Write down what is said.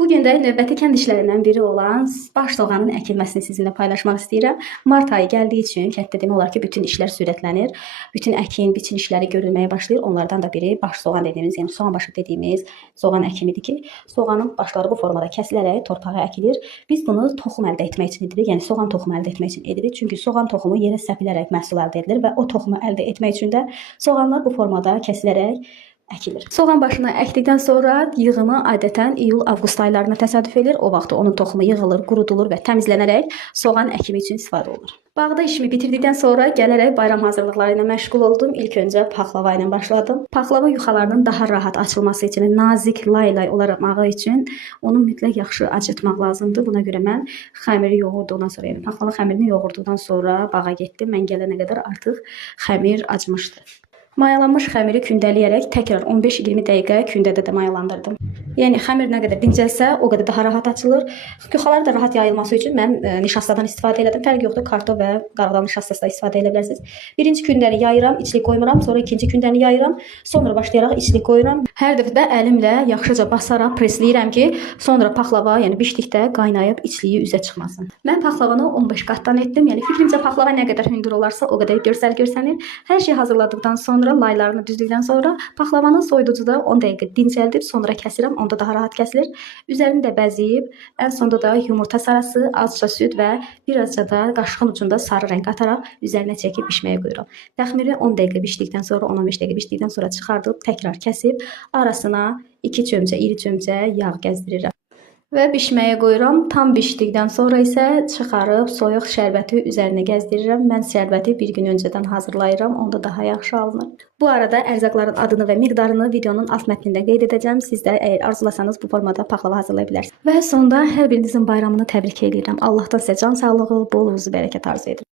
Bugün də növbəti kənd işlərindən biri olan baş soğanın əkilməsini sizinlə paylaşmaq istəyirəm. Mart ayı gəldiyi üçün kənddə demək olar ki, bütün işlər sürətlənir. Bütün əkin, biçin işləri görülməyə başlayır. Onlardan da biri baş soğan dediyimiz, yəni soğan başı dediyimiz soğan əkimidir ki, soğanın başları bu formada kəsilərək torpağa əkilir. Biz bunu toxum əldə etmək üçün edirik, yəni soğan toxumu əldə etmək üçün edirik. Çünki soğan toxumu yerə səpilərək məhsul əldə edilir və o toxumu əldə etmək üçün də soğanlar bu formada kəsilərək əkilir. Soğan başını əkdikdən sonra yığımı adətən iyul-avqust aylarına təsadüf edir. O vaxt onun toxumu yığılır, qurudulur və təmizlənərək soğan əkimi üçün istifadə olunur. Bağda işimi bitirdikdən sonra gələrək bayram hazırlıqları ilə məşğul oldum. İlk öncə paxlava ilə başladım. Paxlava yuxalarının daha rahat açılması üçün, nazik lay-lay olamağı üçün onu mütləq yaxşı acıtmaq lazımdır. Buna görə mən xəmiri yoğurduqdan sonra, yəni paxlava xəmirini yoğurduqdan sonra bağa getdim. Mən gələnə qədər artıq xəmir acmışdı. Mayalanmış xəmiri kündələyərək təkrar 15-20 dəqiqə kündədə də mayalandırdım. Yəni xəmir nə qədər dincəlsə, o qədər daha rahat açılır. Yuxaları da rahat yayılması üçün mən nişastadan istifadə elədim. Fərq yoxdur, kartof və qarğıdan nişastası da istifadə edə bilərsiniz. Birinci kündəni yayıram, içlik qoymuram, sonra ikinci kündəni yayıram, sonra başlayaraq içlik qoyuram. Hər dəfə əlimlə yaxşıca basaraq presləyirəm ki, sonra paxlava, yəni bişdikdə qaynayıb içliyi üzə çıxmasın. Mən paxlavanı 15 qatdan etdim. Yəni fikrimcə paxlava nə qədər hündür olarsa, o qədər görsəl görsənir. Hər şey hazırladıqdan sonra laylarını düzdükdən sonra paxlavanı soyuducuda 10 dəqiqə dincəldib sonra kəsirəm. Onda daha rahat kəsilir. Üzerini də bəzəyib, ən sonda da yumurta sarısı, azca süd və birazca da qaşığın ucunda sarı rəng qataraq üzərinə çəkib bişməyə qoyuram. Təxmini 10 dəqiqə bişdikdən sonra, 10-15 dəqiqə bişdikdən sonra çıxardıb təkrar kəsib arasına 2 çömçə, iri çömçə yağ gəzdirirəm. Və bişməyə qoyuram. Tam bişdikdən sonra isə çıxarıb soyuq şərbəti üzərinə gəzdirirəm. Mən şərbəti bir gün öncədən hazırlayıram. Onda daha yaxşı alınır. Bu arada ərzaqların adını və miqdarını videonun alt mətnində qeyd edəcəm. Siz də əgər arzulasanız bu formada paxlava hazırlaya bilərsiniz. Və sonda hər birinizin bayramını təbrik edirəm. Allahdan sizə can sağlığı, bol uğurlu bərəkət arzu edirəm.